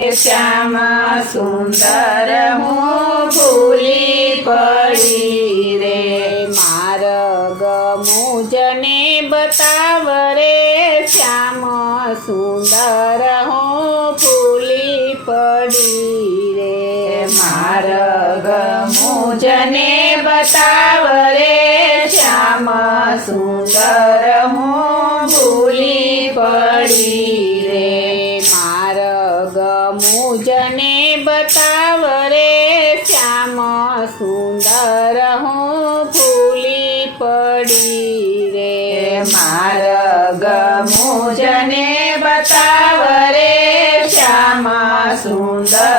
श्याम सुंदर हूँ भूली पड़ी रे। मार्ग मुझने बताव रे श्याम सुंदर हूँ भूली पड़ी रे। मार्ग मुझने बताव रे श्याम सुंदर हूँ भूली पड़ी रे। मार्ग मुझने बताव रे श्याम सुंदर हूँ भूली पड़ी रे। मार्ग मुझने बताव रे श्याम सुंदर